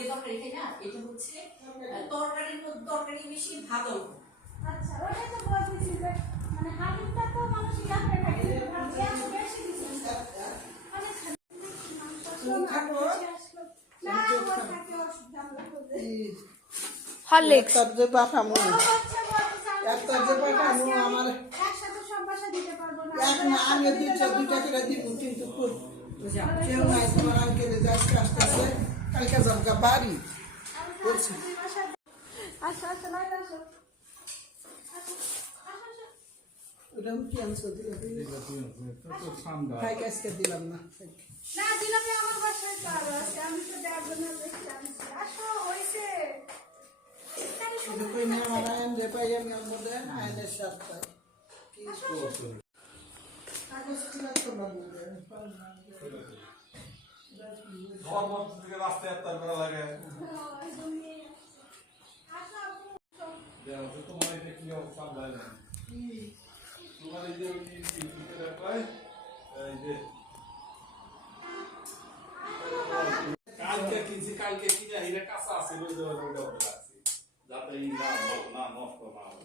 দিয়ে তরকারি খাই না, এটা হচ্ছে তরকারি বেশি ভাত অল্প। আচ্ছা, ওটাই তো বলতেছি যে মানে হাবিবটা তো মানুষ ইয়াতে থাকে, ভাত এত বেশি দিছে। হরলিক্স একসাথে সব বাসা দিতে পারবো না। আমি দুইটা করে দিব, কিন্তু কেউ নাই তোমার আঙ্কেলে যাচ্ছে আসতেছে, কালকে যাবো বাড়ি বলছি। আচ্ছা আচ্ছা লাইন আসো। ওটা কি আনছো দিলে আজকে দিলাম না। না দিলাম না, আমার বাসায় কার আছে, আমি তো দেখবো না দেখতে আনছি। আসো হইছে কই না মারায়ন যে পাই আমি মধ্যে আইনের সাথে কি করছো কাগজ কিনা তো লাগবে ধর্ম থেকে রাস্তায় তার করা লাগে দেখো তোমার এটা কি অবস্থা হয় না তোমার এই যে ভিতরে কয় এই যে কালকে কিনে হিরে কাঁচা আছে ওইটা ওইটা লাগছে যাতে এই না নষ্ট না হয়।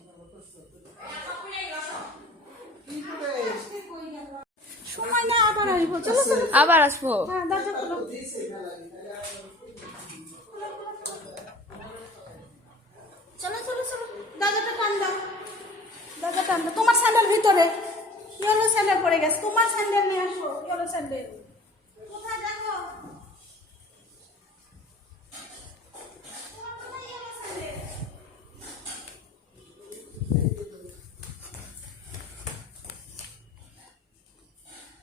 সময় না আবার আসবো, চলো চলো। আবার আসবো। হ্যাঁ দরজা খুলো। চলো চলো চলো, দরজাটা টান দাও, দরজাটা টান দাও। তোমার স্যান্ডেল ভিতরে, ইয়েলো স্যান্ডেল পড়ে গেছে, তোমার স্যান্ডেল নিয়ে আসো, ইয়েলো স্যান্ডেল।